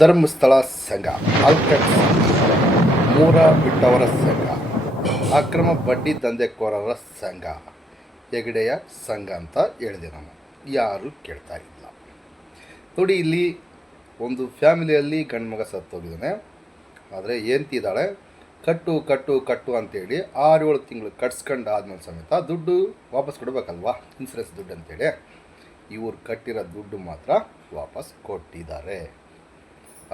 ಧರ್ಮಸ್ಥಳ ಸಂಘ, ಆಲ್ಕಟ್ ಸಂಘ, ಮೂರ ಬಿಟ್ಟವರ ಸಂಘ, ಅಕ್ರಮ ಬಡ್ಡಿ ದಂಧೆಕೋರರ ಸಂಘ, ಹೆಗಡೆಯ ಸಂಘ ಅಂತ ಹೇಳಿದೆ. ನಾನು ಯಾರು ಕೇಳ್ತಾ ಇಲ್ಲ ನೋಡಿ. ಇಲ್ಲಿ ಒಂದು ಫ್ಯಾಮಿಲಿಯಲ್ಲಿ ಗಂಡು ಮಗ ಸತ್ತೋಗಿದ್ದಾನೆ. ಆದರೆ ಏಂತಿದ್ದಾಳೆ, ಕಟ್ಟು ಕಟ್ಟು ಕಟ್ಟು ಅಂತೇಳಿ 6-7 ತಿಂಗಳು ಕಟ್ಸ್ಕೊಂಡು ಆದ್ಮೇಲೆ ಸಮೇತ ದುಡ್ಡು ವಾಪಸ್ ಕೊಡಬೇಕಲ್ವಾ, ಇನ್ಸೂರೆನ್ಸ್ ದುಡ್ಡು ಅಂತೇಳಿ. ಇವ್ರು ಕಟ್ಟಿರೋ ದುಡ್ಡು ಮಾತ್ರ ವಾಪಸ್ ಕೊಟ್ಟಿದ್ದಾರೆ.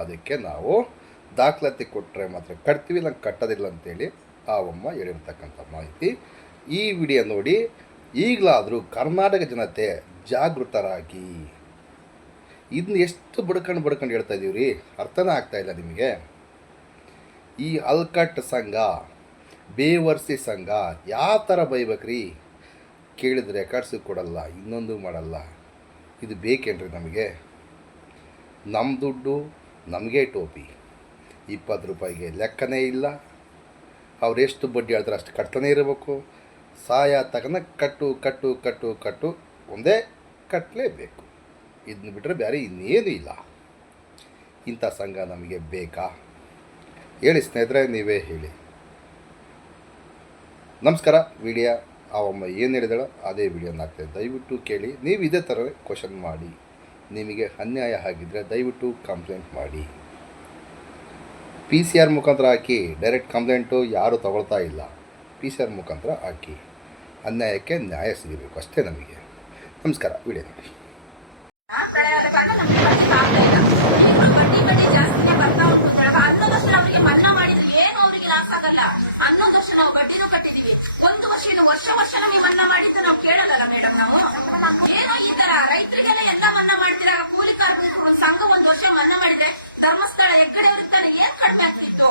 ಅದಕ್ಕೆ ನಾವು ದಾಖಲಾತಿ ಕೊಟ್ಟರೆ ಮಾತ್ರ ಕಟ್ತೀವಿ, ಇಲ್ಲ ಕಟ್ಟೋದಿಲ್ಲ ಅಂತೇಳಿ ಆ ಅಮ್ಮ ಹೇಳಿರ್ತಕ್ಕಂಥ ಮಾಹಿತಿ. ಈ ವಿಡಿಯೋ ನೋಡಿ ಈಗಲಾದರೂ ಕರ್ನಾಟಕ ಜನತೆ ಜಾಗೃತರಾಗಿ. ಇದನ್ನ ಎಷ್ಟು ಬಡ್ಕೊಂಡು ಹೇಳ್ತಾ ಇದ್ದೀವಿ ರೀ, ಅರ್ಥನೇ ಆಗ್ತಾಯಿಲ್ಲ ನಿಮಗೆ. ಈ ಆಲ್ಕಟ್ ಸಂಘ, ಬೇವರ್ಸಿ ಸಂಘ ಯಾವ ಥರ ಬೈಬೇಕ್ರಿ? ಕೇಳಿದರೆ ಕಟ್ಸಿ ಕೊಡಲ್ಲ, ಇನ್ನೊಂದು ಮಾಡಲ್ಲ. ಇದು ಬೇಕೇನ್ರಿ ನಮಗೆ? ನಮ್ಮ ದುಡ್ಡು ನಮಗೆ ಟೋಪಿ. 20 ರೂಪಾಯಿಗೆ ಲೆಕ್ಕನೇ ಇಲ್ಲ. ಅವ್ರು ಎಷ್ಟು ಬಡ್ಡಿ ಹೇಳ್ತಾರೆ ಅಷ್ಟು ಕಟ್ತಾನೆ ಇರಬೇಕು. ಸಾಯ ತಗನ ಕಟ್ಟು ಕಟ್ಟು ಕಟ್ಟು ಕಟ್ಟು ಒಂದೇ ಕಟ್ಟಲೇಬೇಕು. ಇದನ್ನ ಬಿಟ್ಟರೆ ಬೇರೆ ಇನ್ನೇನು ಇಲ್ಲ. ಇಂಥ ಸಂಘ ನಮಗೆ ಬೇಕಾ? ಹೇಳಿ ಸ್ನೇಹಿತರೆ, ನೀವೇ ಹೇಳಿ. ನಮಸ್ಕಾರ. ವಿಡಿಯೋ ಅವಮ್ಮ ಏನು ಹೇಳಿದಾಳೋ ಅದೇ ವಿಡಿಯೋನ ಹಾಕ್ತೇವೆ, ದಯವಿಟ್ಟು ಕೇಳಿ. ನೀವು ಇದೇ ಥರ ಕ್ವಶನ್ ಮಾಡಿ. ನಿಮಗೆ ಅನ್ಯಾಯ ಆಗಿದ್ದರೆ ದಯವಿಟ್ಟು ಕಂಪ್ಲೇಂಟ್ ಮಾಡಿ. PCR ಮುಖಾಂತರ ಹಾಕಿ. ಡೈರೆಕ್ಟ್ ಕಂಪ್ಲೇಂಟು ಯಾರು ತಗೊಳ್ತಾ ಇಲ್ಲ. PCR ಮುಖಾಂತರ ಹಾಕಿ. ಅನ್ಯಾಯಕ್ಕೆ ನ್ಯಾಯ ಸಿಗಬೇಕು ಅಷ್ಟೇ ನಮಗೆ. ನಮಸ್ಕಾರ. ವಿಡಿಯೋ ನೋಡಿ. ವರ್ಷ ನಮಗೆ ಮನ್ನಾ ಮಾಡಿದ್ದು ನಾವು ಕೇಳೋದಲ್ಲ ಮೇಡಮ್. ನಾವು ಏನೋ ಈ ತರ ರೈತರಿಗೆಲ್ಲ ಎಲ್ಲ ಮನ್ನಾ ಮಾಡ್ತೀರಾ, ಕೂಲಿ ಕಾರ್ಮಿಕರು ಒಂದು ಸಂಘ 1 ವರ್ಷ ಮನ್ನಾ ಮಾಡಿದ್ರೆ ಧರ್ಮಸ್ಥಳ ಹೆಗ್ಗಡೆ ಅವರಿಂದಾನೆ ಏನ್ ಕಡಿಮೆ ಆಗ್ತಿತ್ತು?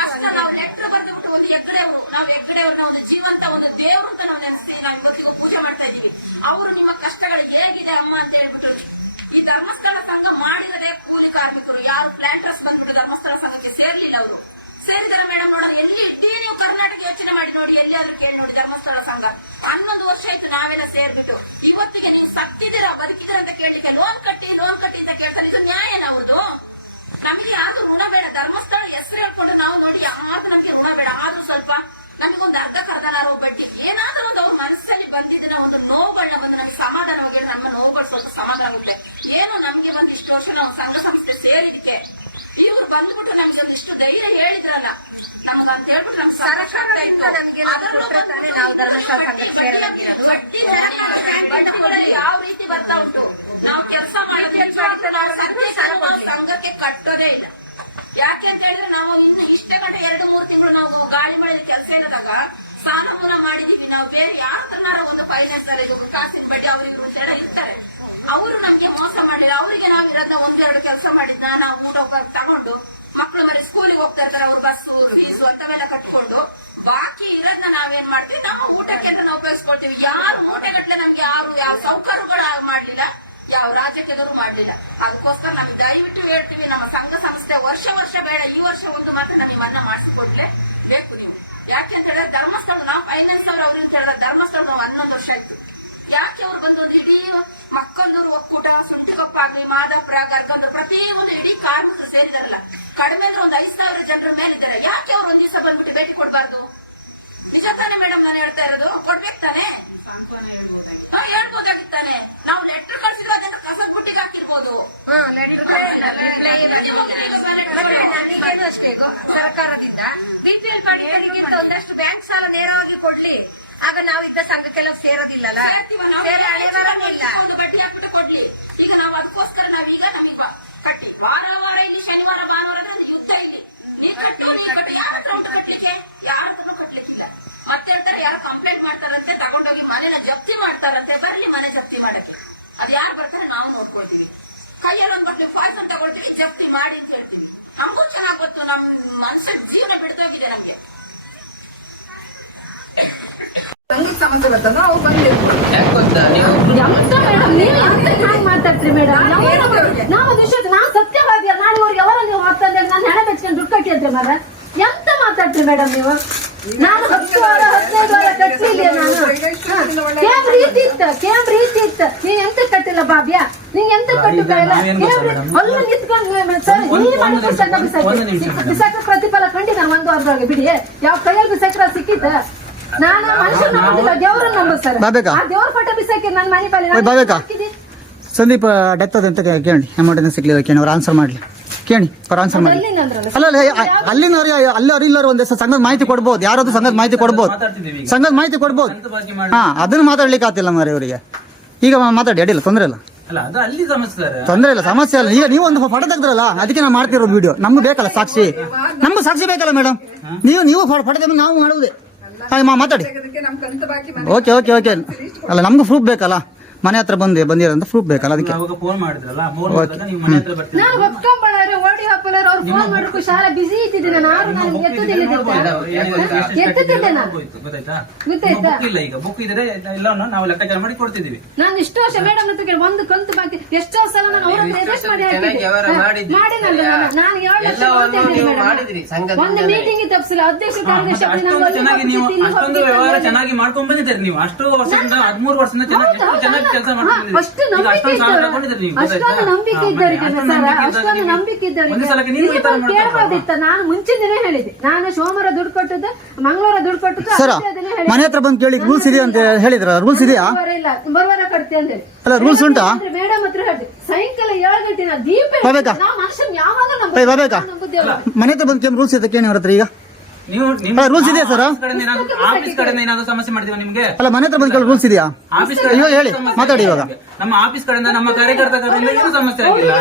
ಕಷ್ಟ ನಾವು ಲೆಟ್ರ್ ಬರ್ದುಬಿಟ್ಟು ಒಂದು ಹೆಗ್ಗಡೆ ಅವರು, ನಾವು ಹೆಗ್ಗಡೆ ಅವ್ರನ್ನ ಒಂದು ಜೀವಂತ ಒಂದು ದೇವ್ರು ಅಂತ ನಾವು ನೆನೆಸ್ತೀವಿ. ನಾವು ಇವತ್ತಿಗೂ ಪೂಜೆ ಮಾಡ್ತಾ ಇದೀವಿ. ಅವರು ನಿಮ್ಮ ಕಷ್ಟಗಳು ಹೇಗಿದೆ ಅಮ್ಮ ಅಂತ ಹೇಳ್ಬಿಟ್ಟು ಈ ಧರ್ಮಸ್ಥಳ ಸಂಘ ಮಾಡಿದರೆ ಕೂಲಿ ಕಾರ್ಮಿಕರು ಯಾರು ಪ್ಲಾಂಟರ್ಸ್ ಬಂದ್ಬಿಟ್ಟು ಧರ್ಮಸ್ಥಳ ಸಂಘಕ್ಕೆ ಸೇರ್ಲಿಲ್ಲ. ಅವರು ಸೇರಿದಾರೆ ಮೇಡಮ್. ನೋಡೋಣ ಎಲ್ಲಿ ಇದ್ದೀವಿ ನೀವು? ಕರ್ನಾಟಕ ಯೋಚನೆ ಮಾಡಿ ನೋಡಿ, ಎಲ್ಲಿಯಾದ್ರೂ ಕೇಳಿ ನೋಡಿ. ಧರ್ಮಸ್ಥಳ ಸಂಘ 11 ವರ್ಷ ಆಯ್ತು ನಾವೆಲ್ಲ ಸೇರ್ಬಿಟ್ಟು. ಇವತ್ತಿಗೆ ನೀವು ಸತ್ತಿದ್ದೀರಾ ಬದುಕಿದ್ದೀರ ಅಂತ ಕೇಳಲಿಕ್ಕೆ ಲೋನ್ ಕಟ್ಟಿ ಅಂತ ಕೇಳ್ತಾರೆ. ಇದು ನ್ಯಾಯ ನಾವುದು? ನಮಗೆ ಯಾವ್ದು ಋಣ ಬೇಡ. ಧರ್ಮಸ್ಥಳ ಹೆಸರು ಹೇಳ್ಕೊಂಡು ನಾವು ನೋಡಿ ಯಾವ್ದು ನಮ್ಗೆ ಋಣ ಬೇಡ. ಆದ್ರೂ ಸ್ವಲ್ಪ ನಮಗೊಂದು ಅರ್ಧಕ್ಕರ್ಧನಾರು ಬಡ್ಡಿ ಏನಾದ್ರೂ ಒಂದು ಅವ್ರ ಮನಸ್ಸಲ್ಲಿ ಬಂದಿದ್ದನ್ನ ಒಂದು ನೋವುಗಳನ್ನ ಬಂದು ನಮ್ಗೆ ಸಮಾಧಾನವಾಗಿ ನಮ್ಮ ನೋವುಗಳು ಸ್ವಲ್ಪ ಸಮಾಧಾನ ಆಗುತ್ತೆ. ಏನು ನಮ್ಗೆ ಒಂದು ಇಷ್ಟು ವರ್ಷ ನಾವು ಸಂಘ ಸಂಸ್ಥೆ ಸೇರಿದಕ್ಕೆ ಇವ್ರು ಬಂದ್ಬಿಟ್ಟು ನಮ್ಗೆ ಒಂದಿಷ್ಟು ಧೈರ್ಯ ಹೇಳಿದ್ರಲ್ಲ ನಮ್ಗ ಅಂತ ಹೇಳ್ಬಿಟ್ಟು ನಮ್ ಬಡ್ಡಿಗಳಲ್ಲಿ ಯಾವ ರೀತಿ ಬರ್ತಾ ಉಂಟು. ನಾವು ಕೆಲಸ ಸಂಘಕ್ಕೆ ಕಟ್ಟೋದೇ ಇಲ್ಲ. ಯಾಕೆ ಅಂತ ಹೇಳಿದ್ರೆ ನಾವು ಇನ್ನು ಇಷ್ಟೇ ಗಂಟೆ 2-3 ತಿಂಗಳು ನಾವು ಗಾಳಿ ಮಾಡಿದ ಕೆಲಸ ಏನಾದಾಗ ಸಾಲ ಮೂಲ ಮಾಡಿದೀವಿ. ನಾವು ಬೇರೆ ಯಾರನ್ನಾರ ಒಂದು ಫೈನಾನ್ಸ್ ಅಲ್ಲಿ ಕಾಸಿನ ಬಡ್ಡಿ ಅವ್ರಿಗೆ ಎಲ್ಲ ಇರ್ತಾರೆ. ಅವರು ನಮ್ಗೆ ಮೋಸ ಮಾಡಲಿಲ್ಲ. ಅವರಿಗೆ ನಾವು ಇರೋದನ್ನ 1-2 ಕೆಲಸ ಮಾಡಿದ್ನ ನಾವು ಊಟ ತಗೊಂಡು ಮಕ್ಕಳು ಮನೆ ಸ್ಕೂಲಿಗೆ ಹೋಗ್ತಾ ಇರ್ತಾರೆ, ಅವ್ರ ಬಸ್ಸು ಫೀಸು ಅಂತವೆಲ್ಲ ಕಟ್ಕೊಂಡು ಬಾಕಿ ಇರೋದನ್ನ ನಾವೇನ್ ಮಾಡ್ತೀವಿ, ನಮ್ಮ ಊಟಕ್ಕೆ ಅಂತ ನಾವು ಉಪಯೋಗಿಸ್ಕೊಳ್ತೀವಿ. ಯಾರು ಮೂಟೆಗಟ್ಟಲೆ ನಮ್ಗೆ ಯಾವ ಸೌಕರ್ಯಗಳು ಮಾಡ್ಲಿಲ್ಲ, ಯಾವ ರಾಜ್ಯಕ್ಕೆಲ್ಲರೂ ಮಾಡ್ಲಿಲ್ಲ. ಅದಕ್ಕೋಸ್ಕರ ನಮ್ಗೆ ದಯವಿಟ್ಟು ಹೇಳ್ತೀವಿ, ನಮ್ಮ ಸಂಘ ಸಂಸ್ಥೆ ವರ್ಷ ಬೇಡ, ಈ ವರ್ಷ ಒಂದು ಮಾತ್ರ ನಮಗೆ ಮನ್ನಾ ಮಾಡಿಸಿಕೊಟ್ರೆ ಬೇಕು ನೀವು. ಯಾಕೆ ಅಂತ ಹೇಳಿದ್ರೆ ಧರ್ಮಸ್ಥಳ ನಾವು ಫೈನಾನ್ಸ್ ಅವ್ರು ಅವ್ರಿಂದ ಹೇಳಿದ್ರೆ ಧರ್ಮಸ್ಥಳ 11 ವರ್ಷ ಆಯ್ತು. ಯಾಕೆ ಅವ್ರು ಬಂದು ಒಂದು ಇಡೀ ಮಕ್ಕಂದೂರು ಒಕ್ಕೂಟ, ಸುಂಟಿಗೊಪ್ಪ ಆಗ್ಲಿ, ಮಾದಾಪುರ, ಗರ್ಗಂದು ಪ್ರತಿ ಒಂದು ಇಡೀ ಕಾರ್ಮಿಕರು ಸೇರಿದಾರಲ್ಲ, ಕಡಿಮೆ ಅಂದ್ರೆ ಒಂದು 5,000 ಜನರ ಮೇಲಿದ್ದಾರೆ. ಯಾಕೆ ಅವ್ರು ಒಂದ್ ದಿವಸ ಬಂದ್ಬಿಟ್ಟು ಭೇಟಿ ಕೊಡ್ಬಾರ್ದು? ನಿಜ ತಾನೆ ಮೇಡಮ್ ನಾನು ಹೇಳ್ತಾ ಇರೋದು? ಕೊಡ್ಬೇಕು ತಾನೆ, ಹೇಳ್ಬೋದಾಗಿತ್ತಾನೆ. ನಾವು ಲೆಟರ್ ಕಳ್ಸಿದ್ವಿ, ಅದನ್ನ ಕಸದ ಬುಟ್ಟಿಗೆ ಹಾಕಿರ್ಬೋದು. ನನಗೇನು ಅಷ್ಟೇ ಸರ್ಕಾರದಿಂದ BPL ಮಾಡಿದ್ದಕ್ಕಿಂತ ಒಂದಷ್ಟು ಬ್ಯಾಂಕ್ ಸಾಲ ನೇರವಾಗಿ ಕೊಡ್ಲಿ, ಆಗ ನಾವು ಇಂಥ ಸಂಘಕ್ಕೆಲ್ಲ ಸೇರೋದಿಲ್ಲಲ್ಲ. ಬಡ್ಡಿ ಹಾಕ್ಬಿಟ್ಟು ಕೊಡ್ಲಿ. ಈಗ ನಾವು ಅದಕ್ಕೋಸ್ಕರ ನಾವೀಗ ನಮಗೆ ಕಟ್ಟಿ ವಾರ ಇಲ್ಲಿ ಶನಿವಾರ ಭಾನುವಾರ ಯುದ್ಧ ಇಲ್ಲಿ. ನೀವ್ ಕಟ್ಟು ಯಾರ ಹತ್ರ ಉಂಟು ಕಟ್ಲಿಕ್ಕೆ? ಯಾರನ್ನು ಕಟ್ಲಿಕ್ಕಿಲ್ಲ. ಮತ್ತೆ ಹೇಳ್ತಾರೆ ಯಾರು ಕಂಪ್ಲೇಂಟ್ ಮಾಡ್ತಾರಂತೆ, ತಗೊಂಡೋಗಿ ಮನೆನ ಜಪ್ತಿ ಮಾಡ್ತಾರಂತೆ. ಬರ್ಲಿ ಮನೆ ಜಪ್ತಿ ಮಾಡಕ್ಕೆ. ಅದು ಯಾರು ಬರ್ತಾರೆ ನಾವು ನೋಡ್ಕೊಳ್ತೀವಿ. ಕೈಯಲ್ಲಿ ಒಂದ್ ಬರ್ಲಿ ಫಾಯ್ಸ್ ಅಂತ ತಗೊಳ್ತೀವಿ, ಜಪ್ತಿ ಮಾಡಿ ಅಂತ ಹೇಳ್ತೀವಿ. ನಮಗೂ ಚೆನ್ನಾಗ್ ಗೊತ್ತು, ನಮ್ ಮನ್ಸಿನ ಜೀವನ ಬಿಡ್ದೋಗಿದೆ ನಮ್ಗೆ. ಸಂಘದ ಸಮಸ್ಯೆ ಬರ್ತದ ಅವು ಬಂದಿರ್ತೀವಿ. ಮಾತಾಡ್ತೀರಿ ಮೇಡಮ್? ನಾವು ಸತ್ಯವಾದಿ ನಾಳೆ ಅವ್ರಿಗೆ ಅವರ ನೀವು ಮಾತಾಡಿದ್ರೆ ನಾನು ಹಣ ಬೆಚ್ಕೊಂಡು ದುಡ್ಡು ಕಟ್ಟಿ ಅಂತ್ರಿ ಮರ ಎಂತ ಮಾತಾಡ್ತೀರಿ ಮೇಡಮ್ ನೀವು? ನಾನು 10 ವಾರ 15 ವಾರ ಕಟ್ಟಿಲ್ಲ ನಾನು. ಕ್ಯಾಮ್ರ ಇತ್ತು ನೀನ್ ಎಂತ ಕಟ್ಟಿಲ್ಲ ಬಾಬ್ಯಾ, ನೀನ್ ಎಂತ ಕಟ್ಟುತ್ತಿಲ್ಲ. ಅಲ್ಲ ನಿಂತ್ಕೊಂಡು ಸರ್ ನೀ ಮಾಡಿ ಬಿಸಾಕ ಪ್ರತಿಫಲ ಕಂಡಿ ನಾನು 1 ವಾರದೊಳಗೆ ಬಿಡಿ. ಯಾವ ಕೈಯಲ್ಲಿ ಬಿಸಾಕ್ರ ಸಿಕ್ಕಿದ್ದ. ನಾನು ಮನುಷ್ಯನ ನಂಬಿಲ್ಲ, ದೇವ್ರನ್ನ ನಂಬ ಸರ್. ಆ ದೇವ್ರ ಫೋಟೋ ಬಿಸಾಕಿ ನನ್ನ ಮನೆ ಪಾಲಿ ಸಂದೀಪ್ ಡೆತ್ ಅಂತ ಕೇಳಿ, ಅಮೌಂಟ್ ಸಿಗ್ಲಿಲ್ಲ ಕೇಳಿ, ಅವ್ರು ಆನ್ಸರ್ ಮಾಡ್ಲಿ ಕೇಳಿ, ಅವ್ರು ಆನ್ಸರ್ ಮಾಡಿ. ಅಲ್ಲ ಅಲ್ಲಿನವ್ರು ಇಲ್ಲರು ಒಂದ್ ಸಂಘದ ಮಾಹಿತಿ ಕೊಡ್ಬೋದು, ಯಾರಾದ್ರೂ ಸಂಘದ ಮಾಹಿತಿ ಕೊಡ್ಬೋದು, ಸಂಘದ ಮಾಹಿತಿ ಕೊಡ್ಬೋದು. ಹಾ, ಅದನ್ನ ಮಾತಾಡ್ಲಿಕ್ಕೆ ಆಗ್ತಿಲ್ಲ ಮಾರಿ ಅವರಿಗೆ. ಈಗ ಮಾತಾಡಿ, ಅಡ್ಡಿಲ್ಲ, ತೊಂದ್ರೆ ಇಲ್ಲ, ತೊಂದ್ರೆ ಇಲ್ಲ, ಸಮಸ್ಯೆ ಇಲ್ಲ. ಈಗ ನೀವು ಒಂದು ಫೋಟೋ ತೆಗ್ದ್ರಲ್ಲ, ಅದಕ್ಕೆ ನಾವು ಮಾಡ್ತಿರೋದು ವಿಡಿಯೋ. ನಮ್ಗೆ ಬೇಕಲ್ಲ ಸಾಕ್ಷಿ, ನಮ್ಗೆ ಸಾಕ್ಷಿ ಬೇಕಲ್ಲ ಮೇಡಮ್. ನೀವು ಫೋಟೋ ತೆಗೆದು ನಾವು ಮಾಡುವುದೇ. ಮಾತಾಡಿ. Okay okay okay. ಅಲ್ಲ ನಮ್ಗೆ ಪ್ರೂಫ್ ಬೇಕಲ್ಲ, ಮನೆ ಹತ್ರ ಬಂದಿರಂತ ಪ್ರೂಫ್ ಬೇಕಲ್ಲ, ಅದಕ್ಕೆ. ನಾನು ಒಪ್ಕೊಂಡ್ಬಳ್ಳಾರೆ ಓಡಿ ಹಾಪಲರ್ ಅವ್ರು ಫೋನ್ ಮಾಡ್ಬೇಕು, ಶಾಲಾ ಬಿಸಿ ಇಟ್ಟಿದ್ದೀನಿ ನಾನು ಎತ್ತುತ್ತಿದ್ದೆ ನಾನು. ಗೊತ್ತಾಯ್ತಾ? ನಾವು ಲೆಕ್ಕಾಚಾರ ಮಾಡಿ ಕೊಡ್ತಿದೀವಿ. ನಾನು ಇಷ್ಟು ವರ್ಷ ಮೇಡಮ್ ಹತ್ರ ಕೇಳಿ ಒಂದು ಕಂತು ಬಾಕಿ ಎಷ್ಟೋ ಸಲ ನಾನು ಅವ್ರ ಹತ್ರ ಎಜೆಸ್ಟ್ ಮಾಡಿ ಹಾಕಿದ್ದೆ. ಮಾಡಿನಲ್ಲ ನಾನು 7 ಲಕ್ಷ ಒಂದು ಮೀಟಿಂಗ್ ತಪ್ಪಿಸಿಲ್ಲ. ಅಧ್ಯಕ್ಷ ಕಾರ್ಯದರ್ಶಿ ಅಷ್ಟೊಂದು ವ್ಯವಹಾರ ಚೆನ್ನಾಗಿ ಮಾಡ್ಕೊಂಡ್ ಬಂದಿದ್ದೀರಿ ನೀವು. ಅಷ್ಟು ವರ್ಷದಿಂದ 13 ವರ್ಷದಿಂದ ಚೆನ್ನಾಗಿ ಕೆಲಸ ಮಾಡ್ಕೊಂಡಿದ್ದೀರಿ. ಅಷ್ಟೊಂದು ನಂಬಿಕೆ ಇದ್ದಾರೆ ಅಷ್ಟೊಂದು ನಂಬಿಕೆ ಇದ್ದಾರೆ. ಕೇಳಬಹುದಿತ್ತ? ನಾನು ಮುಂಚಿನ ಹೇಳಿದೆ, ನಾನು ಸೋಮವಾರ ದುಡ್ಡು ಕೊಟ್ಟದ್ದು, ಮಂಗಳವಾರ ದುಡ್ಡು ಕೊಟ್ಟದ್ದು. ಸರ್, ಮನೆ ಹತ್ರ ಬಂದು ಕೇಳಿ ರೂಲ್ಸ್ ಇದೆ ಅಂತ ಹೇಳಿದ್ರ? ರೂಲ್ಸ್ ಇದೆಯಾ? ಇಲ್ಲ, ಬರುವಾರ ಕಟ್ತೆ ಅಂತ ಹೇಳಿ. ಅಲ್ಲ ರೂಲ್ಸ್ ಉಂಟಾ? ಮೇಡಮ್ ಹತ್ರ ಹೇಳ್ದೆ ಸಾಯಂಕಾಲ 7 ಗಂಟೆ ದೀಪ ಮನುಷ್ಯನ್ ಯಾವಾಗ ಮನೆ ಹತ್ರ ಬಂದು ರೂಲ್ಸ್ ಇದೆ ಕೇಳಿ ಅವ್ರ ಹತ್ರ. ಈಗ ರೂಲ್ಸ್ ಇದೆಯಾ ಸರ್? ಆಫೀಸ್ ಕಡೆಯಿಂದ ಏನಾದ್ರು ಸಮಸ್ಯೆ ಮಾಡ್ತೀವಿ ನಿಮ್ಗೆ? ಅಲ್ಲ ಮನೆ ಹತ್ರ ಬಂದು ಕೇಳಿ ರೂಲ್ಸ್ ಇದೆಯಾ? ಇವಾಗ ಹೇಳಿ, ಮಾತಾಡಿ. ಇವಾಗ ನಮ್ಮ ಆಫೀಸ್ ಕಡೆಯಿಂದ, ನಮ್ಮ ಕಾರ್ಯಕರ್ತರಿಂದ ಏನು ಸಮಸ್ಯೆ ಆಗಿಲ್ಲ.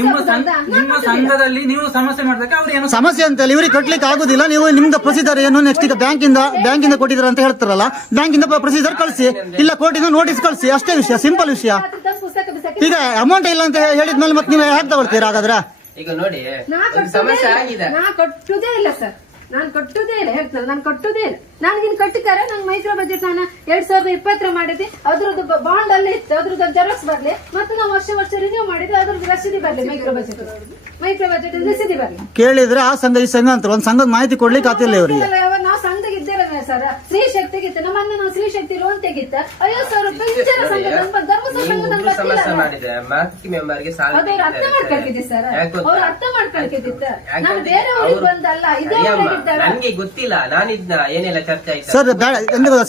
ನಿಮ್ಮ ಸಂಘದಲ್ಲಿ ನೀವು ಸಮಸ್ಯೆ ಮಾಡಿದಾಗ ಅವ್ರು ಏನು ಸಮಸ್ಯೆ ಅಂತ ಇವ್ರಿಗೆ ಕಟ್ಲಿಕ್ಕೆ ಆಗುದಿಲ್ಲ. ನೀವು ನಿಮ್ದು ಪ್ರೊಸೀಜರ್ ಏನು, ನೆಕ್ಸ್ಟ್ ಈಗ ಬ್ಯಾಂಕಿಂದ ಕೊಟ್ಟಿದ್ರ ಅಂತ ಹೇಳ್ತಾರಲ್ಲ, ಬ್ಯಾಂಕಿಂದ ಪ್ರೊಸೀಜರ್ ಕಳಿಸಿ, ಇಲ್ಲ ಕೋರ್ಟಿಂದ ನೋಟಿಸ್ ಕಳಿಸಿ, ಅಷ್ಟೇ ವಿಷಯ, ಸಿಂಪಲ್ ವಿಷಯ. ಈಗ ಅಮೌಂಟ್ ಇಲ್ಲ ಅಂತ ಹೇಳಿದ್ಮೇಲೆ ಮತ್ತೆ ನೀವು ಹೇಗೆ ತಗೊಳ್ತೀರಾ ಹಾಗಾದ್ರೆ? ಈಗ ನೋಡಿ, ಸಮಸ್ಯೆ ಆಗಿದೆ. ನಾ ಕಟ್ಟುದೇ ಇಲ್ಲ ಸರ್, ನಾನು ಕಟ್ಟುದೇ ಇಲ್ಲ ಹೇಳ್ತಾರೆ. ನಾನು ಕಟ್ಟುದೇ ಇಲ್ಲ. ನನಗಿನ್ ಕಟ್ಟಿದ್ದಾರೆ. ನಂಗೆ ಮೈಕ್ರೋ ಬಜೆಟ್ ನಾನು 2020 ಮಾಡಿದ್ದೆ. ಅದ್ರದ್ದು ಬಾಂಡ್ ಅಲ್ಲೇ ಇತ್ತು, ಅದ್ರದ್ದು ಜೆರಾಕ್ಸ್ ಬರ್ಲಿ, ಮತ್ತೆ ನಾವು ವರ್ಷ ರಿನ್ಯೂ ಮಾಡಿದ್ರೆ ಅದ್ರದ್ದು ರಸೀದಿ ಬರ್ಲಿ. ಮೈಕ್ರೋ ಬಜೆಟ್ ರಸೀದಿ ಬರ್ಲಿ. ಕೇಳಿದ್ರೆ ಆ ಸಂಘ ಈ ಸಂಘ ಅಂತ ಒಂದ್ ಸಂಘದ ಮಾಹಿತಿ ಕೊಡ್ಲಿಕ್ಕೆ ಆಗ್ತಿಲ್ಲ ಇವರಿಗೆ. ನಾವು ಸಂಘಕ್ಕೆ ಇದ್ದೇವೆ ಸರ್. ಸ್ತ್ರೀ ಶಕ್ತಿಗಿತ್ತು, ನಮ್ಮನ್ನ ನಾವು ಸ್ತ್ರೀ ಶಕ್ತಿ ಲೋನ್ ತೆಗಿತ್ತ 50,000 ರೂಪಾಯಿ ಇಚ್ಛರ ಸಂಘ ಧರ್ಮಸ್ಥಳ ಸಂಘ ಸಮಸ್ಯೆ ಮಾಡಿದೆ. ಮಾಹಿತಿ ಮೆಂಬರ್ಗೆ ಸಾಲ ಅವ್ರು ಅರ್ಥ ಮಾಡ್ಕೊಳ್ತಿದ್ದೆ ಸರ್, ಅವ್ರು ಅರ್ಥ ಮಾಡ್ಕೊಳ್ತಿದ್ದ. ನಾನು ಬೇರೆ ಊರಿಗೆ ಬಂದಲ್ಲ, ಇದೇ ಊರಿಗೆ ಇದ್ದಾಳೆ. ನನ್ಗೆ ಗೊತ್ತಿಲ್ಲ, ನಾನಿದ್ನ ಏನೆಲ್ಲ ಚರ್ಚೆ ಆಯ್ತು ಸರ್.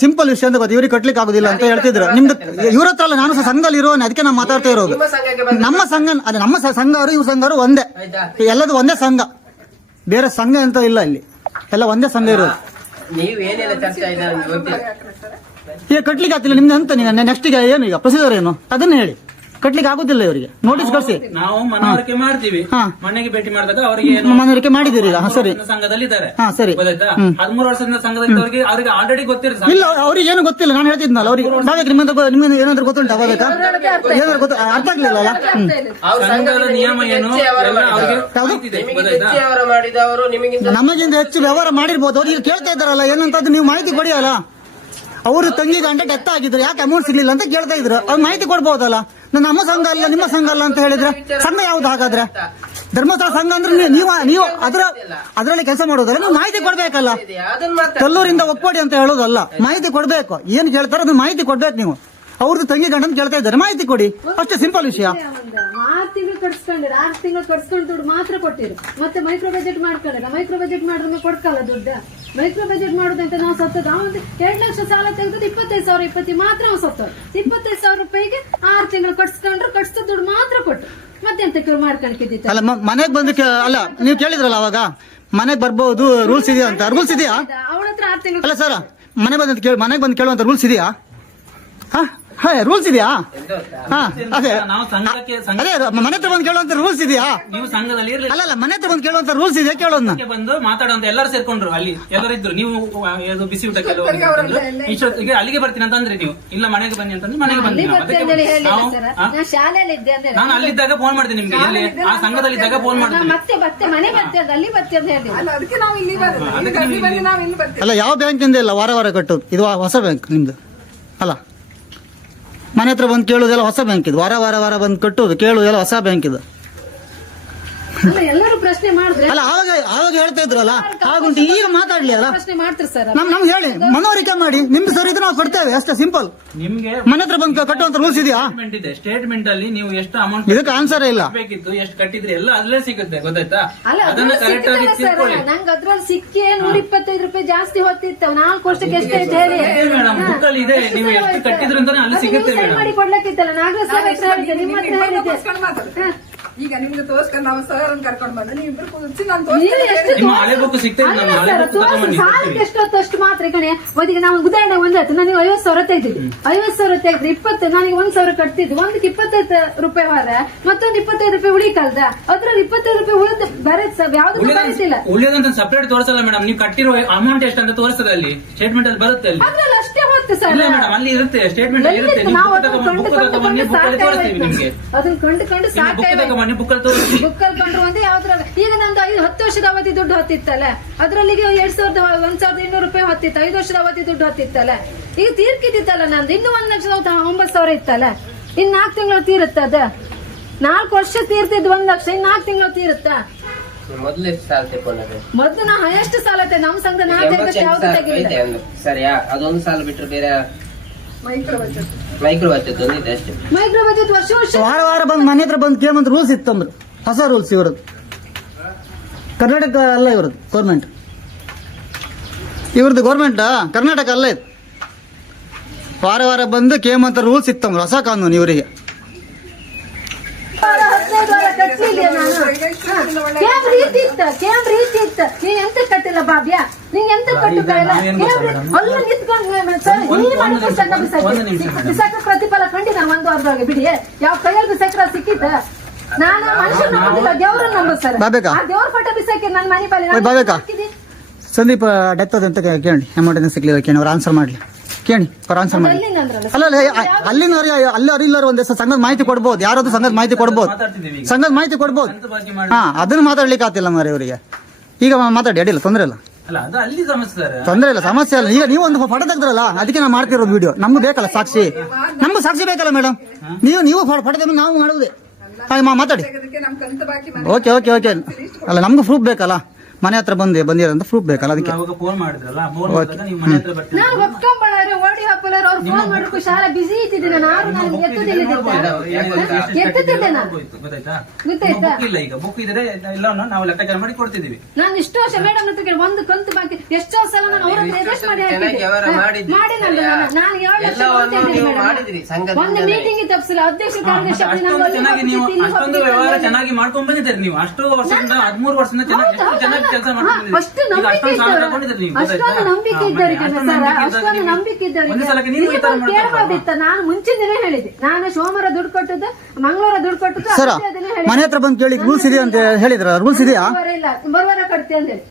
ಸಿಂಪಲ್ ವಿಷಯ ಅಂತ ಗೊತ್ತು, ಇವ್ರಿಗೆ ಕಟ್ಲಿಕ್ಕೆ ಆಗುದಿಲ್ಲ ಅಂತ ಹೇಳ್ತಿದ್ರು. ನಿಮ್ದು ಇವ್ರ ಹತ್ರ ಅಲ್ಲ, ನಾನು ಸಹ ಸಂಘದಲ್ಲಿ ಇರೋನು, ಅದಕ್ಕೆ ನಾವು ಮಾತಾಡ್ತಾ ಇರೋದು. ನಿಮ್ಮ ಸಂಘಕ್ಕೆ ನಮ್ಮ ಸಂಘ ಅದೇ, ನಮ್ಮ ಸಂಘವರು ಇವ್ರ ಸಂಘವರು ಒಂದೇ, ಎಲ್ಲದು ಒಂದೇ ಸಂಘ, ಬೇರೆ ಸಂಘ ಅಂತ ಇಲ್ಲ ಇಲ್ಲಿ, ಎಲ್ಲ ಒಂದೇ ಸಂಘ ಇರೋದು. ನೀವು ಏನೆಲ್ಲ ಚರ್ಚೆ ಆಯ್ತು ನನ್ಗೆ ಗೊತ್ತಿಲ್ಲ. ಈಗ ಕಟ್ಲಿಕ್ಕೆ ಆಗ್ತಿಲ್ಲ ನಿಮ್ದು ಅಂತ. ನೀವು ನೆಕ್ಸ್ಟ್ ಈಗ ಏನು, ಈಗ ಪ್ರೊಸೀಜರ್ ಏನು ಅದನ್ನ ಹೇಳಿ. ಕಟ್ಲಿಕ್ಕೆ ಆಗುದಿಲ್ಲ ಇವರಿಗೆ, ನೋಟಿಸ್ ಕಳಿಸಿ. ನಾವು ಮನವರಿಕೆ ಮಾಡ್ತೀವಿ. ಮನೆಗೆ ಭೇಟಿ ಮಾಡಿದಾಗ ಅವರಿಗೆ ಮನವರಿಕೆ ಮಾಡಿದ್ದೀರಿ. ಈಗ ಸರಿ, ಸಂಘದಲ್ಲಿ ಇದ್ದಾರೆ. ಸರಿ, 13 ವರ್ಷದಿಂದ ಸಂಘದಲ್ಲಿ ಅವ್ರಿಗೆ ಆಲ್ರೆಡಿ ಗೊತ್ತಿರುತ್ತೆ. ಇಲ್ಲ ಅವ್ರಿಗೆ ಏನು ಗೊತ್ತಿಲ್ಲ. ನಾನು ಹೇಳ್ತಿದ್ನಲ್ಲ ಅವ್ರಿಗೆ, ನಾವೇಕ್ ನಿಮ್ಗೆ ಏನಾದ್ರು ಗೊತ್ತುಂಟಾ? ಬಾಬೇಕಾ ಏನಾದ್ರು ಗೊತ್ತ, ಅರ್ಥ ಆಗ್ಲಿಲ್ಲ ಅಲ್ಲ. ಸಂಘದ ನಿಯಮ ಏನು ಮಾಡಿದವರು ನಿಮಗಿಂತ ನಮಗಿಂತ ಹೆಚ್ಚು ವ್ಯವಹಾರ ಮಾಡಿರ್ಬೋದು. ಅವ್ರಿಗೆ ಕೇಳ್ತಾ ಇದ್ದಾರಲ್ಲ ಏನಂತ, ನೀವು ಮಾಹಿತಿ ಕೊಡಿ ಅಲ್ಲ. ಅವರು ತಂಗಿ ಗಂಟೆ ಡೆತ್ ಆಗಿದ್ರು, ಯಾಕೆ ಅಮೌಂಟ್ ಸಿಗ್ಲಿಲ್ಲ ಅಂತ ಕೇಳ್ತಾ ಇದ್ರು. ಅವ್ರು ಮಾಹಿತಿ ಕೊಡ್ಬೋದಲ್ಲ. ನಮ್ಮ ಸಂಘ ಅಲ್ಲ, ನಿಮ್ಮ ಸಂಘ ಅಲ್ಲ ಅಂತ ಹೇಳಿದ್ರೆ ಸಂಘ ಯಾವ್ದು ಹಾಗಾದ್ರೆ? ಧರ್ಮಸ್ಥಳ ಸಂಘ ಅಂದ್ರೆ ನೀವು ಅದರಲ್ಲಿ ಕೆಲಸ ಮಾಡೋದಲ್ಲ, ನೀವು ಮಾಹಿತಿ ಕೊಡ್ಬೇಕಲ್ಲ. ಕಲ್ಲೂರಿಂದ ಒಪ್ಕೊಡಿ ಅಂತ ಹೇಳೋದಲ್ಲ, ಮಾಹಿತಿ ಕೊಡ್ಬೇಕು. ಏನ್ ಕೇಳ್ತಾರೋ ಅದನ್ನ ಮಾಹಿತಿ ಕೊಡ್ಬೇಕು ನೀವು. ಅವ್ರದ್ದು ತಂಗಿ ಗಂಡ ಅಂತ ಕೇಳ್ತಾ ಇದ್ದಾರೆ, ಮಾಹಿತಿ ಕೊಡಿ, ಅಷ್ಟೇ, ಸಿಂಪಲ್ ವಿಷಯ. 6 ತಿಂಗಳು ಕಟ್ಸ್ಕೊಂಡಿರ, 6 ತಿಂಗಳು ಕಟ್ಸ್ಕೊಂಡು ದುಡ್ಡು ಮಾತ್ರ ಕೊಟ್ಟಿರು. ಮತ್ತೆ ಮೈಕ್ರೋ ಬಜೆಟ್ ಮಾಡ್ಕೊಂಡಿರ, ಮೈಕ್ರೋ ಬಜೆಟ್ ಮಾಡಿದ್ರೆ ಕೊಡ್ಕಲ್ಲ ದುಡ್ಡು. ಮೈಕ್ರೋ ಬಜೆಟ್ ಮಾಡುದಂತ ನಾವು ಸತ್ತದ 2 ಲಕ್ಷ ಸಾಲ ತೆಗೆದು 25,000 ಇಪ್ಪತ್ತಿ ಮಾತ್ರ ನಾವು ಸತ್ತೋದು. 25,000 ರೂಪಾಯಿಗೆ 6 ತಿಂಗಳು ಕಟ್ಸ್ಕೊಂಡ್ರು, ಕಟ್ಸಿದ ದುಡ್ಡು ಮಾತ್ರ ಕೊಟ್ಟು ಮತ್ತೆಂತ ಮಾಡ್ಕೊಂಡಿದ್ದಿತ್ತು. ಅಲ್ಲ ಮನೆಗೆ ಬಂದು ಅಲ್ಲ, ನೀವು ಕೇಳಿದ್ರಲ್ಲ ಅವಾಗ ಮನೆಗೆ ಬರ್ಬೋದು, ರೂಲ್ಸ್ ಇದೆಯಾ ಅಂತ. ರೂಲ್ಸ್ ಇದೆಯಾ? ಅವಳ ಹತ್ರ 6 ತಿಂಗಳು ಅಲ್ಲ ಸರ್, ಮನೆಗೆ ಬಂದು ಕೇಳುವಂತ ರೂಲ್ಸ್ ಇದೆಯಾ? ರೂಲ್ಸ್ ಇದೆಯಾ? ಅದೇ ಮನೆ ಹತ್ರ ಬಂದು ಕೇಳುವಂತ ರೂಲ್ಸ್ ಇದೆಯಾ? ನೀವು ಸಂಘದಲ್ಲಿ ಅಲ್ಲ ಮನೆ ಹತ್ರ ಬಂದು ಕೇಳುವಂತ ರೂಲ್ಸ್ ಇದೆಯಾ ಕೇಳೋದ್ನ? ಬಂದು ಮಾತಾಡುವಂತ ಎಲ್ಲರೂ ಸೇರ್ಕೊಂಡ್ರು. ಅಲ್ಲಿ ಎಲ್ಲರಿದ್ರು. ನೀವು ಬಿಸಿ ಊಟಕ್ಕೆ ಇಷ್ಟೊತ್ತಿಗೆ ಅಲ್ಲಿಗೆ ಬರ್ತೀನಿ ಅಂತ ಅಂದ್ರೆ, ನೀವು ಇಲ್ಲ ಮನೆಗೆ ಬನ್ನಿ ಅಂತಂದ್ರೆ ಮನೆಗೆ ಬಂದಿ. ನಾನು ಅಲ್ಲಿದ್ದಾಗ ಫೋನ್ ಮಾಡ್ತೀನಿ ನಿಮ್ಗೆ, ಎಲ್ಲಿ ಆ ಸಂಘದಲ್ಲಿ ಇದ್ದಾಗ ಫೋನ್ ಮಾಡ್ತೀನಿ. ಅಲ್ಲ ಯಾವ ಬ್ಯಾಂಕಿಂದ ಇಲ್ಲ, ವಾರ ಕಟ್ಟೋದು. ಇದು ಹೊಸ ಬ್ಯಾಂಕ್ ನಿಮ್ದು ಅಲ್ಲ. ಮನೆ ಹತ್ರ ಬಂದು ಕೇಳೋದೆಲ್ಲ ಹೊಸ ಬ್ಯಾಂಕ್ ಇದು. ವಾರ ಬಂದು ಕಟ್ಟೋದು ಕೇಳೋದೆಲ್ಲ ಹೊಸ ಬ್ಯಾಂಕ್ ಇದು. ಅಲ್ಲ ಎಲ್ಲರೂ ಪ್ರಶ್ನೆ ಮಾಡಿದ್ರೆ ಅಲ್ಲ ಆವಾಗ ಹೇಳ್ತಾ ಇದ್ರಲ್ಲ ಹಾಗುಂಟು ಈಗ ಮಾತಾಡ್ಲಿ ಅಲ್ಲ ಪ್ರಶ್ನೆ ಮಾಡ್ತಾರೆ ಸರ್. ನಮ್ಗೆ ಹೇಳಿ ಮನವರಿಕೆ ಮಾಡಿ ನಿಮ್ದು ಸರಿ ಇದ್ರೆ ನಾವು ಕೊಡ್ತೇವೆ ಅಷ್ಟೇ ಸಿಂಪಲ್. ನಿಮ್ಗೆ ಮನೆ ಹತ್ರ ಬಂದು ಕಟ್ಟುವಂತ ರೂಲ್ಸ್ ಇದೆಯಾ? ಸ್ಟೇಟ್ಮೆಂಟ್ ಇದೆ. ಸ್ಟೇಟ್ಮೆಂಟ್ ಅಲ್ಲಿ ನೀವು ಎಷ್ಟು ಅಮೌಂಟ್ ಇದಕ್ಕೆ ಆನ್ಸರ್ ಇಲ್ಲ. ಬೇಕಿತ್ತು, ಎಷ್ಟು ಕಟ್ಟಿದ್ರೆ ಎಲ್ಲ ಅಲ್ಲೇ ಸಿಗುತ್ತೆ, ಗೊತ್ತಾಯ್ತಾ? ಅಲ್ಲ ಅದನ್ನ ಕರೆಕ್ಟ್ ಆಗಿ ತಿಳ್ಕೊಳ್ಳಿ ನಂಗೆ ಅದ್ರಲ್ಲಿ ಸಿಕ್ಕಿ 125 ರೂಪಾಯಿ ಜಾಸ್ತಿ ಹೊತ್ತಿತ್ತು. 4 ವರ್ಷಕ್ಕೆ ಎಷ್ಟೈತೆ ಹೇಳಿ ಮೇಡಮ್. ಬುಕ್ ಅಲ್ಲಿ ಇದೆ, ನೀವು ಎಷ್ಟು ಕಟ್ಟಿದ್ರು ಅಂತಾನೆ ಅಲ್ಲಿ ಸಿಗುತ್ತೆ ಮೇಡಮ್. ಮಾಡಿ ಕೊಡ್ಲಕ್ಕಿತ್ತಲ್ಲ. ನಾಗರಾಜ್ ಸರ್ ಹತ್ರ ಹೇಳಿದ್ದೆ, ನಿಮ್ಮ ಹತ್ರ ಹೇಳಿದ್ದೆ. ತೋರ್ಸ್ಕೊಂಡ್ ಮಾತಾಡು. ಈಗ ನಿಮ್ಗೆ ತೋರ್ಸ್ಕೊಂಡು ನಾವು ಸರ್ ಅಂತ ಕರ್ಕೊಂಡ್ ಬಂದ ನೀವು ಇಬ್ರು ಕೂರ್ಸಿ ನಾನು ನೀವು ಎಷ್ಟು ನಿಮ್ಮ ಹಳೆ ಬುಕ್ ಸಿಗ್ತಾ ಇದೆ, ನಮ್ಮ ಹಳೆ ಬುಕ್ ತಗೊಂಬನ್ನಿ. ಸಾಲಕ್ಕೆ ಎಷ್ಟೊತ್ತು ಅಷ್ಟು ಮಾತ್ರ ಕಣೆ. ಈಗ ನಾವು ಉದಾಹರಣೆ ಒಂದಾಯ್ತು, ನಾನು 50,000 ತೆಗ್ದಿದ್ದೆ. 50,000 ತೆಗ್ದ್ರೆ 20 ನನಗೆ 1,000 ಕಟ್ತಿದ್ದು. ಒಂದಕ್ಕೆ 25 ರೂಪಾಯಿ ಹೊರ, ಮತ್ತೊಂದು 25 ರೂಪಾಯಿ ಉಳಿಕಲ್ದ. ಅದ್ರಲ್ಲಿ 25 ರೂಪಾಯಿ ಉಳಿದ ಬೇರೆ ಯಾವ್ದು ಬರೀತಿಲ್ಲ. ಉಳಿಯೋದಂತ ಸಪರೇಟ್ ತೋರಿಸಲ್ಲ ಮೇಡಮ್. ನೀವು ಕಟ್ಟಿರೋ ಅಮೌಂಟ್ ಎಷ್ಟು ಅಂತ ತೋರಿಸ್ತದೆ ಅಲ್ಲಿ, ಸ್ಟೇಟ್ಮೆಂಟ್ ಅಲ್ಲಿ ಬರುತ್ತೆ. ಅಲ್ಲಿ ಅದ್ರಲ್ಲಿ ಅಷ್ಟೇ ಹೋಗುತ್ತೆ ಸರ್. ಇಲ್ಲ ಮೇಡಮ್, ಅಲ್ಲಿ ಇರುತ್ತೆ, ಸ್ಟೇಟ್ಮೆಂಟ್ ಅಲ್ಲಿ ಇರುತ್ತೆ. ನೀವು ಬುಕ್ ತಗೊಂಡ್ಬನ್ನಿ, ಬುಕ್ ಅಲ್ಲಿ ತೋರಿಸ್ತೀವಿ ನಿಮ್ಗೆ. ಅದನ್ನ ಕಂಡು ಬುಕ್ ತಗೊಂಡ್ಬನ್ನಿ, ಬುಕ್ ಅಲ್ಲಿ ತೋರಿಸ್ತೀವಿ. ಬುಕ್ಕಲ್ಲಿ ಕಂಡ್ರು ಒಂದು ಯಾವ್ದ್ರಾಗ. ಈಗ ನಂದು 10 ವರ್ಷದ ಅವಧಿ ದುಡ್ಡು ಹೊತ್ತಿತ್ತಲ್ಲ, ಅದ್ರಲ್ಲಿಗೆ 1,200 ರೂಪಾಯಿ ಹೊತ್ತಿತ್ತು. 5 ವರ್ಷದ ಅವಧಿ ದುಡ್ಡು ಹೊತ್ತಿತ್ತಲ್ಲ. ಈಗ ತೀರ್ಕಿದ್ದಿತ್ತಲ್ಲ ನಂದು. ಇನ್ನು 1,09,000 ಇತ್ತಲ್ಲ. ಇನ್ 4 ತಿಂಗಳು ತೀರುತ್ತ ಅದ. 4 ವರ್ಷ ತೀರ್ತಿದ್ 1 ಲಕ್ಷ, ಇನ್ 4 ತಿಂಗಳು ತೀರುತ್ತ. ಮೊದ್ಲು ಎಷ್ಟು ಸಾಲ ತೆಕೊಂಡದ್ದು? ಮೊದ್ಲು ನಾ ಎಷ್ಟು ಸಾಲ ಐತೆ ನಮ್ ಸಂಘ 4 ಯಾವ್ದು ತೆಗಿಲ್ಲ. ಸರಿಯಾ? ಅದೊಂದು ಸಾಲ ಬಿಟ್ರೆ ಬೇರೆ ಮೈಕ್ರೋ ಬಜೆಟ್ ಮೈಕ್ರೋ ಬಜೆಟ್ ಒಂದಿದೆ ಅಷ್ಟೇ. ಮೈಕ್ರೋ ಬಜೆಟ್ ವರ್ಷ ವಾರ ಬಂದು ಮನೆ ಹತ್ರ ಬಂದು ಕೇಮಂತ ರೂಲ್ಸ್ ಇತ್ತಂದ್ರು. ಹೊಸ ರೂಲ್ಸ್ ಇವ್ರದ್ದು. ಕರ್ನಾಟಕ ಅಲ್ಲ ಇವ್ರದ್ದು, ಗೌರ್ಮೆಂಟ್ ಇವ್ರದ್ದು. ಗೌರ್ಮೆಂಟ್ ಕರ್ನಾಟಕ ಅಲ್ಲ ಇದು. ವಾರ ಬಂದು ಕೇಮಂತ ರೂಲ್ಸ್ ಇತ್ತಂದ್ರು, ಹೊಸ ಕಾನೂನು ಇವರಿಗೆ. 15 ವಾರ ಕಟ್ಲಿಲ್ಲ ನಾನು. ಕ್ಯಾಮ್ ರೀತಿ ಇತ್ತ. ನೀನ್ ಎಂತ ಕಟ್ಟಿಲ್ಲ ಬಾಬ್ಯಾ, ನೀನ್ ಎಂತ ಕಟ್ಟುತ್ತಾ ಇಲ್ಲ. ಅಲ್ಲ ನಿಂತ್ಕೊಂಡು ಬಿಸಾಕ ಪ್ರತಿಫಲ ಖಂಡಿತ 1 ವಾರದೊಳಗೆ ಬಿಡಿ. ಯಾವ ಕೈಯಲ್ಲಿ ಬಿಸಾಕ್ರ ಸಿಕ್ಕಿತ್ತ. ನಾನು ಮನುಷ್ಯನ ನಂಬಿಲ್ಲ, ದೇವ್ರನ್ನ ನಂಬ ಸರ್. ಆ ದೇವ್ರ ಫೋಟೋ ಬಿಸಾಕಿ ನನ್ನ ಮನೆ ಪಾಲಿ ಸಂದೀಪ್ ಡೆತ್ ಅಂತ ಕೇಳಿ, ಅಮೌಂಟ್ ಸಿಕ್ಲಿಲ್ಲ ಕೇಳಿ, ಅವ್ರು ಆನ್ಸರ್ ಮಾಡ್ಲಿ. ಕೇಳಿ ಅವ್ರು ಆನ್ಸರ್ ಮಾಡಿ. ಅಲ್ಲ ಅಲ್ಲಿನವ್ರು ಇಲ್ಲರು ಒಂದ್ ದಿವಸ ಸಂಘದ ಮಾಹಿತಿ ಕೊಡ್ಬೋದು. ಯಾರಾದ್ರೂ ಸಂಘದ ಮಾಹಿತಿ ಕೊಡ್ಬೋದು, ಸಂಘದ ಮಾಹಿತಿ ಕೊಡ್ಬೋದು. ಅದನ್ನ ಮಾತಾಡ್ಲಿಕ್ಕೆ ಆಗ್ತಿಲ್ಲ ಮಾರಿ ಇವರಿಗೆ. ಈಗ ಮಾತಾಡಿ, ಅಡ್ಡಿಲ್ಲ, ತೊಂದ್ರೆ ಇಲ್ಲ, ತೊಂದ್ರೆ ಇಲ್ಲ, ಸಮಸ್ಯೆ ಇಲ್ಲ. ಈಗ ನೀವು ಒಂದು ಫೋಟೋ ತೆಗೆದ್ರಲ್ಲ, ಅದಕ್ಕೆ ನಾವು ಮಾಡ್ತಿರೋದು ವಿಡಿಯೋ. ನಮ್ಗೆ ಬೇಕಲ್ಲ ಸಾಕ್ಷಿ, ನಮ್ಗೆ ಸಾಕ್ಷಿ ಬೇಕಲ್ಲ ಮೇಡಮ್. ನೀವು ಫೋಟೋ ತೆಗೆದು ನಾವು ಮಾಡುವುದೇ. ಮಾತಾಡಿ. ನಮ್ ಕಂತ ಬಾಕಿ ಓಕೆ ಅಲ್ಲ, ನಮ್ಗೂ ಪ್ರೂಫ್ ಬೇಕಲ್ಲ. ಮನೆ ಹತ್ರ ಬಂದಿರಂತ ಪ್ರೂಫ್ ಬೇಕಲ್ಲ, ಅದಕ್ಕೆ. ಫೋನ್ ಮಾಡಿದ್ರಲ್ಲ, ನೀವು ಮನೆ ಹತ್ರ ಬರ್ತೀವಿ. ನಾನು ಒಪ್ಕೊಂಬಳಾರೆ ಓಡಿ ಹಾಕಲಾರ ಅವ್ರು ಫೋನ್ ಮಾಡಕ್ಕೂ ಶಾಲೆ ಬಿಸಿ ಇಟ್ಟಿದ್ದೀನಿ. ನಾನು ಎತ್ತುತ್ತಿದ್ದೆ ನಾನು. ಗೊತ್ತಾಯ್ತಾ? ಇಲ್ಲ, ಈಗ ಬುಕ್ ಇದ್ರೆ ಎಲ್ಲವನ್ನು ನಾವು ಲೆಕ್ಕಾಚಾರ ಮಾಡಿ ಕೊಡ್ತಿದೀವಿ. ನಾನು ಇಷ್ಟು ವರ್ಷ ಮೇಡಮ್ ಹತ್ರ ಕೇಳಿ ಒಂದು ಕಂತು ಬಾಕಿ ಎಷ್ಟೋ ಸಲ ನಾನು ಅವ್ರ ಹತ್ರ ಎದುರಿಸಿ ಮಾಡಿ ಒಂದು ಮೀಟಿಂಗ್ ತಪ್ಪಿಸಿಲ್ಲ. ಅಧ್ಯಕ್ಷ ಅಷ್ಟೊಂದು ವ್ಯವಹಾರ ಚೆನ್ನಾಗಿ ಮಾಡ್ಕೊಂಡ್ ಬಂದಿದ್ದೀರಿ ನೀವು. ಅಷ್ಟು ವರ್ಷದಿಂದ 13 ವರ್ಷದಿಂದ ಚೆನ್ನಾಗಿ ಕೆಲಸ ಮಾಡ್ಕೊಂಡಿದ್ದೀರಿ. ಅಷ್ಟೊಂದು ನಂಬಿಕೆ ಇದ್ದಾರೆ ಅಷ್ಟೊಂದು ನಂಬಿಕೆ ಇದ್ದಾರೆ. ಕೇಳಬಹುದಿತ್ತ. ನಾನು ಮುಂಚಿನೇ ಹೇಳಿದೆ, ನಾನು ಸೋಮವಾರ ದುಡ್ಡು ಕೊಟ್ಟದ್ದು, ಮಂಗಳವಾರ ದುಡ್ಡು ಕೊಟ್ಟದ್ದು. ಮನೆ ಹತ್ರ ಬಂದು ಕೇಳಿ ರೂಲ್ಸ್ ಇದೆ ಅಂತ ಹೇಳಿದ್ರ, ರೂಲ್ಸ್ ಇದೆಯಾ? ಬರವಾರ ಕಟ್ತೆ ಅಂತ ಹೇಳಿ.